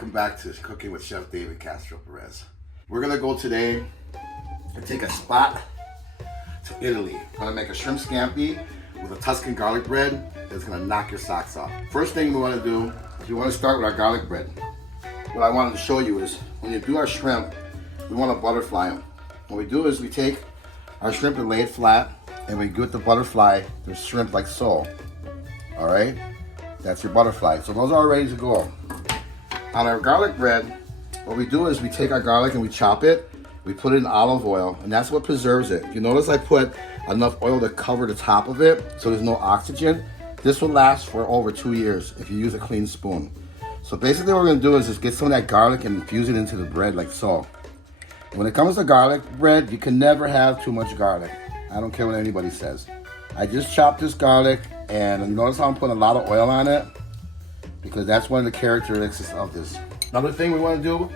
welcome back to Cooking with Chef David Castro Perez. We're gonna go today and take a spot to Italy. We're gonna make a shrimp scampi with a Tuscan garlic bread that's gonna knock your socks off. First thing we wanna do is we wanna start with our garlic bread. What I wanted to show you is when you do our shrimp, we wanna butterfly them. What we do is we take our shrimp and lay it flat and we get the butterfly, the shrimp like so. All right, that's your butterfly. So those are all ready to go. On our garlic bread, what we do is we take our garlic and we chop it, we put it in olive oil, and that's what preserves it. You notice I put enough oil to cover the top of it so there's no oxygen. This will last for over 2 years if you use a clean spoon. So basically what we're gonna do is just get some of that garlic and infuse it into the bread like so. And when it comes to garlic bread, you can never have too much garlic. I don't care what anybody says. I just chopped this garlic, and you notice how I'm putting a lot of oil on it? Because that's one of the characteristics of this. Another thing we want to do,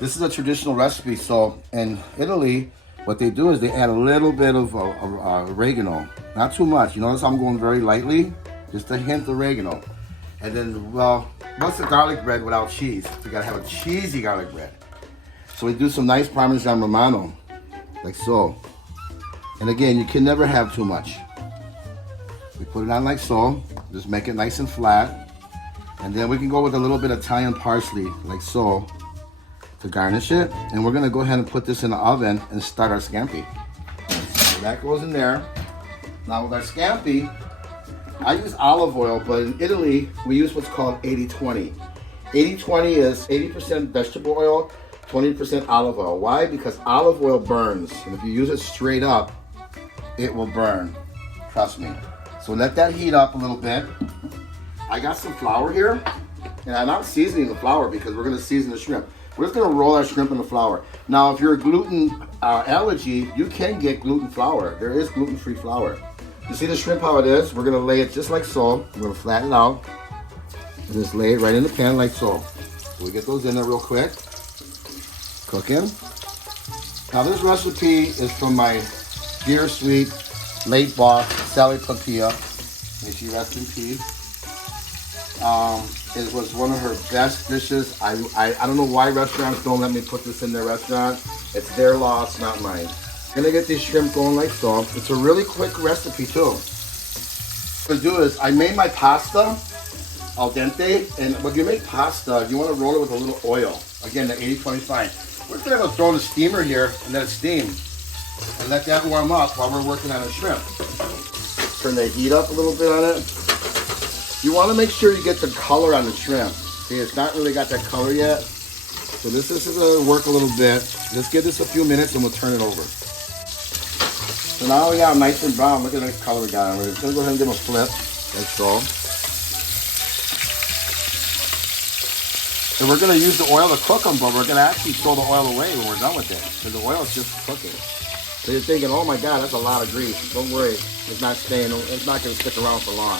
this is a traditional recipe. So in Italy, what they do is they add a little bit of oregano. Not too much. You notice I'm going very lightly? Just a hint of oregano. And then, well, what's a garlic bread without cheese? You gotta have a cheesy garlic bread. So we do some nice Parmesan Romano, like so. And again, you can never have too much. We put it on like so, just make it nice and flat. And then we can go with a little bit of Italian parsley, like so, to garnish it. And we're gonna go ahead and put this in the oven and start our scampi. So that goes in there. Now with our scampi, I use olive oil, but in Italy, we use what's called 80-20. 80-20 is 80% vegetable oil, 20% olive oil. Why? Because olive oil burns, and if you use it straight up, it will burn. Trust me. So let that heat up a little bit. I got some flour here, and I'm not seasoning the flour because we're gonna season the shrimp. We're just gonna roll our shrimp in the flour. Now, if you're a gluten allergy, you can get gluten flour. There is gluten-free flour. You see the shrimp how it is? We're gonna lay it just like so. We're gonna flatten it out and just lay it right in the pan like so. We get those in there real quick. Cooking. Now this recipe is from my dear sweet late boss, Sally Papilla. May she rest in peace. It was one of her best dishes. I don't know why restaurants don't let me put this in their restaurant. It's their loss, not mine. I'm gonna get these shrimp going like so. It's a really quick recipe too. What I'm gonna do is I made my pasta al dente, and when you make pasta, you want to roll it with a little oil. Again, the 80-20 fine. We're gonna throw the steamer here and let it steam and let that warm up while we're working on the shrimp. Turn the heat up a little bit on it. You want to make sure you get the color on the shrimp. See, it's not really got that color yet. So this is going to work a little bit. Let's give this a few minutes and we'll turn it over. So now we got them nice and brown. Look at the color we got. We're just going to go ahead and give them a flip, like so. And we're going to use the oil to cook them, but we're going to actually throw the oil away when we're done with it. Because the oil is just cooking. So you're thinking, oh my God, that's a lot of grease. Don't worry, it's not staying, it's not going to stick around for long.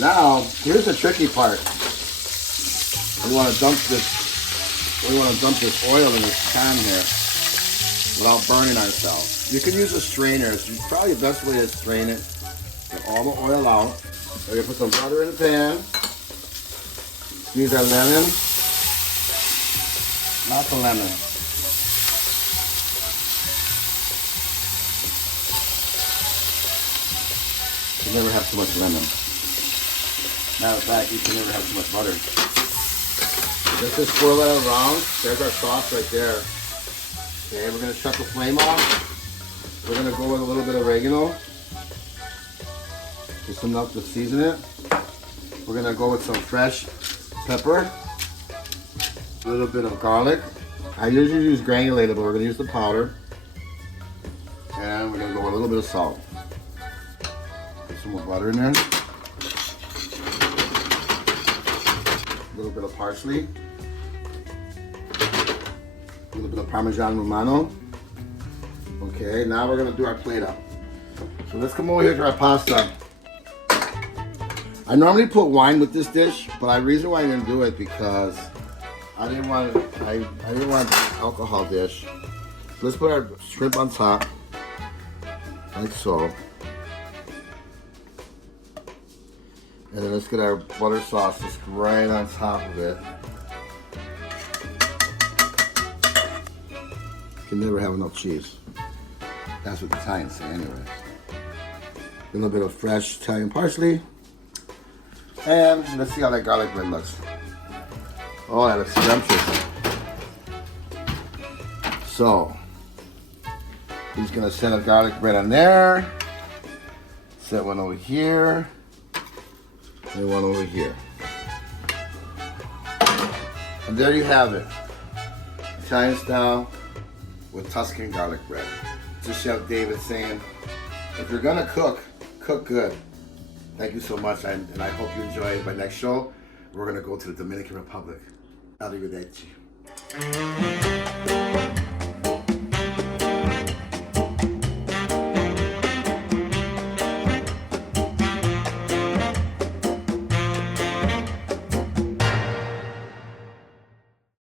Now, here's the tricky part. We want to dump this oil in this pan here without burning ourselves. You can use a strainer. It's probably the best way to strain it. Get all the oil out. We're going to put some butter in the pan. Squeeze our lemon. Lots of lemon. You never have too much lemon. Matter of fact, you can never have too much butter. Just swirl that around. There's our sauce right there. Okay, we're going to shut the flame off. We're going to go with a little bit of oregano. Just enough to season it. We're going to go with some fresh pepper. A little bit of garlic. I usually use granulated, but we're going to use the powder. And we're going to go with a little bit of salt. Put some more butter in there. A little bit of parsley, a little bit of Parmesan Romano. Okay, now we're gonna do our plate up. So let's come over here to our pasta. I normally put wine with this dish, but the reason why I didn't do it because I didn't want an alcohol dish. So let's put our shrimp on top, like so. And then let's get our butter sauce just right on top of it. You can never have enough cheese. That's what the Italians say anyways. A little bit of fresh Italian parsley. And let's see how that garlic bread looks. Oh, that looks scrumptious. So, he's gonna set a garlic bread on there. Set one over here. And one over here. And there you have it. Italian style with Tuscan garlic bread. Just Chef David saying, if you're gonna cook, cook good. Thank you so much, and I hope you enjoy my next show. We're gonna go to the Dominican Republic. Arrivederci.